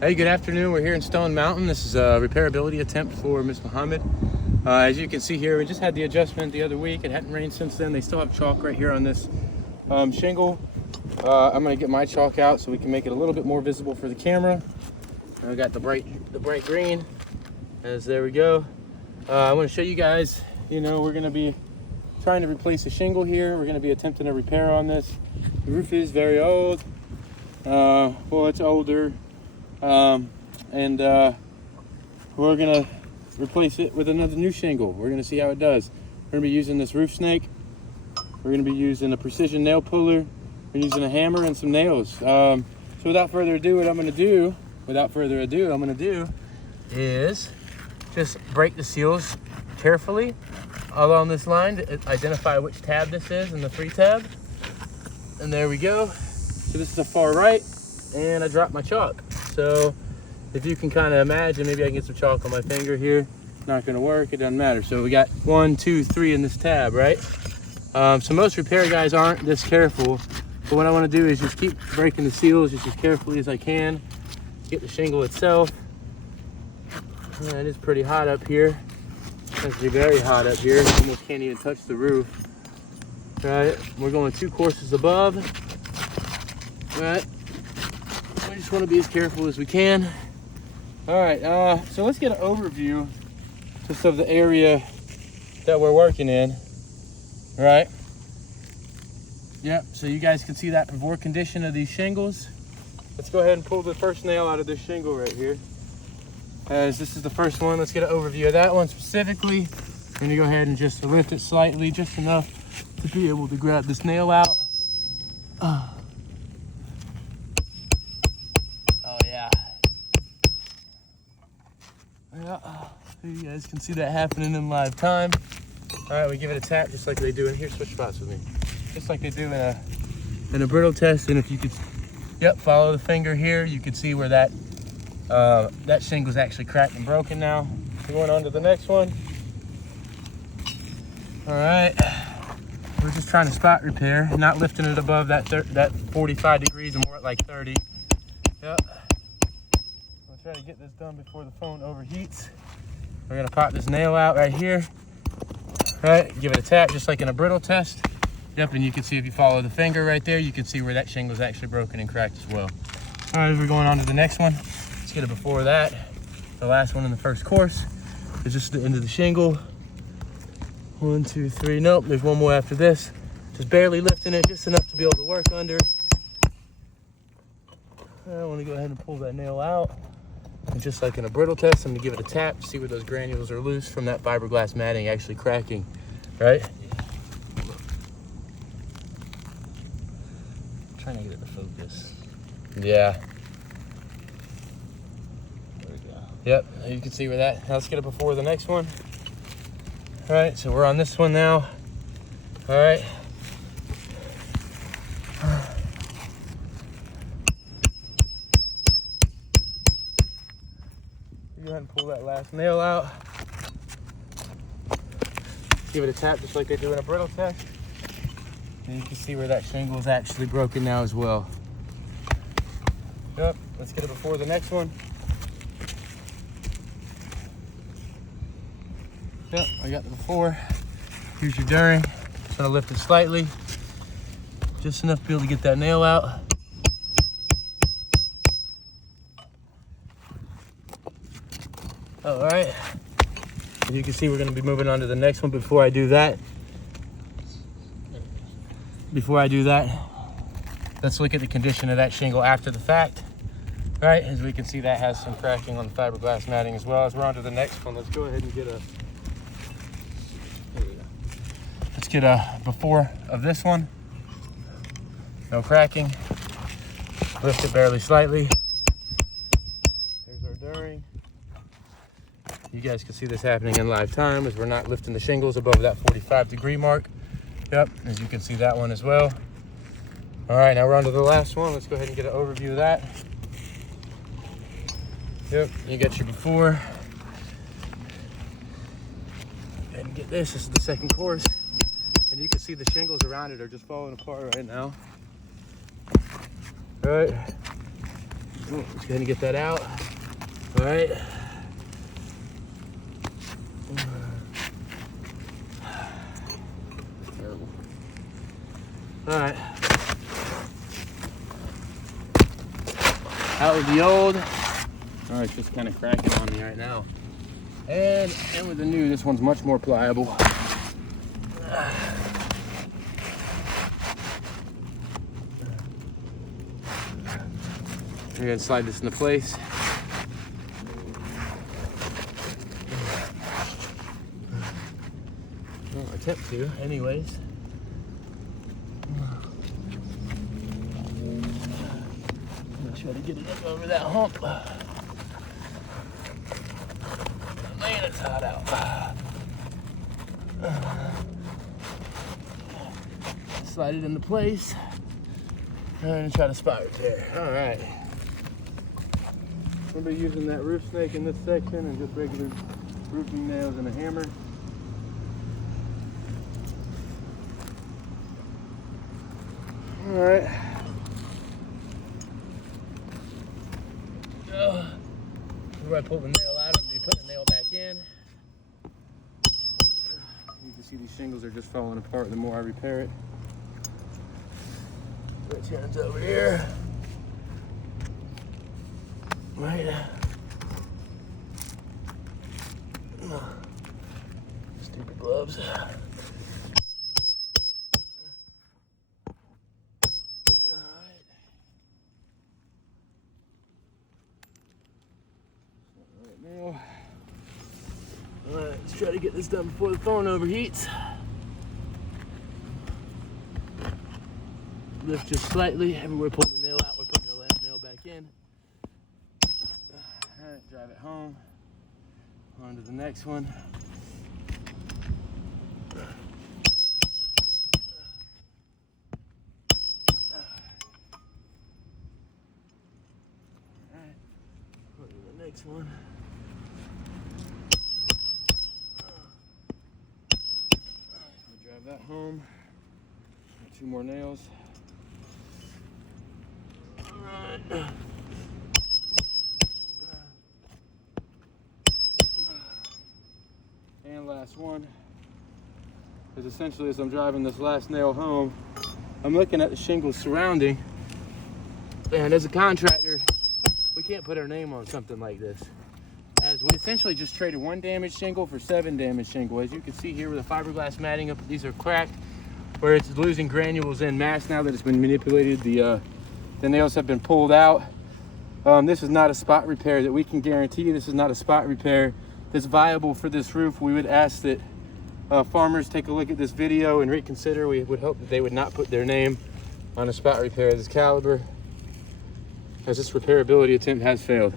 Hey, good afternoon. We're here in Stone Mountain. This is a repairability attempt for Miss Muhammad. As you can see here, we just had the adjustment the other week. It hadn't rained since then. They still have chalk right here on this shingle. I'm going to get my chalk out so we can make it a little bit more visible for the camera. I got the bright green. As there we go. I want to show you guys. We're going to be trying to replace a shingle here. We're going to be attempting a repair on this. The roof is very old. Well, it's older. We're gonna replace it with another new shingle. We're gonna see how it does. We're gonna be using this roof snake. We're gonna be using a precision nail puller. We're using a hammer and some nails. So without further ado, what I'm gonna do is just break the seals carefully along this line to identify which tab this is in the 3 tab. And there we go. So this is the far right, and I dropped my chalk. So if you can kind of imagine, maybe I can get some chalk on my finger here. Not gonna work, it doesn't matter. So we got 1, 2, 3 in this tab, right? So most repair guys aren't this careful, but what I wanna do is just keep breaking the seals just as carefully as I can. Get the shingle itself. It is pretty hot up here. It's actually very hot up here. Almost can't even touch the roof. Right, we're going 2 courses above. Right. We just want to be as careful as we can. All right, so let's get an overview just of the area that we're working in. All right. Yep, so you guys can see that before condition of these shingles. Let's go ahead and pull the first nail out of this shingle right here. As this is the first one, let's get an overview of that one specifically. I'm gonna go ahead and just lift it slightly, just enough to be able to grab this nail out. Oh yeah. Yeah, you guys can see that happening in live time. All right, we give it a tap just like they do in here. Switch spots with me. Just like they do in a brittle test. And if you could, follow the finger here, you can see where that shingle's actually cracked and broken now. We're going on to the next one. All right, we're just trying to spot repair, not lifting it above that 45 degrees and more at like 30. Yep. I'll try to get this done before the phone overheats. We're gonna pop this nail out right here. All right, give it a tap just like in a brittle test. Yep, and you can see if you follow the finger right there, you can see where that shingle's actually broken and cracked as well. All right, we're going on to the next one. Let's get it before that. The last one in the first course is just the end of the shingle. 1, 2, 3, nope, there's one more after this. Just barely lifting it, just enough to be able to work under. I want to go ahead and pull that nail out. And just like in a brittle test, I'm gonna give it a tap to see where those granules are loose from that fiberglass matting actually cracking, right? I'm trying to get it to focus. Yeah. There we go. Yep, you can see where that. Now let's get it before the next one. All right, so we're on this one now. All right. Go ahead and pull that last nail out. Give it a tap just like they do in a brittle test. And you can see where that shingle is actually broken now as well. Yep, let's get it before the next one. Yep, I got the before. Here's your during. Just gonna lift it slightly. Just enough to be able to get that nail out. All right, as you can see, we're gonna be moving on to the next one. Before I do that, let's look at the condition of that shingle after the fact. All right, as we can see, that has some cracking on the fiberglass matting as well. As we're on to the next one, let's go ahead and get a before of this one. No cracking. Lift it barely slightly. There's our during. You guys can see this happening in live time as we're not lifting the shingles above that 45-degree mark. Yep, as you can see that one as well. All right, now we're on to the last one. Let's go ahead and get an overview of that. Yep, you got your before. Go ahead and get this. This is the second course. And you can see the shingles around it are just falling apart right now. All right. Oh, let's go ahead and get that out. All right. Terrible. All right. That was the old. Oh, it's just kind of cracking on me right now. And with the new, this one's much more pliable. We're gonna slide this into place. Well, attempt to, anyways. I'm gonna try to get it up over that hump. Man, it's hot out. Slide it into place. And try to spot repair. All right. We'll be using that roof snake in this section and just regular roofing nails and a hammer. All right. Where I pull the nail out, I'm gonna be putting the nail back in. You can see these shingles are just falling apart the more I repair it. Switch hands over here. Right. Stupid gloves. Alright. Right now. Alright, let's try to get this done before the phone overheats. Lift just slightly. Everywhere pull the nail out, we're putting the last nail back in. Alright, drive it home. On to the next one. Alright, on to the next one. Drive that home. Got 2 more nails. Alright. And last one is essentially, as I'm driving this last nail home, I'm looking at the shingles surrounding, and as a contractor, we can't put our name on something like this, as we essentially just traded 1 damaged shingle for 7 damaged shingle. As you can see here with the fiberglass matting up, these are cracked where it's losing granules en masse now that it's been manipulated. The nails have been pulled out. This is not a spot repair that we can guarantee. This is not a spot repair that's viable for this roof. We would ask that farmers take a look at this video and reconsider. We would hope that they would not put their name on a spot repair of this caliber, as this repairability attempt has failed.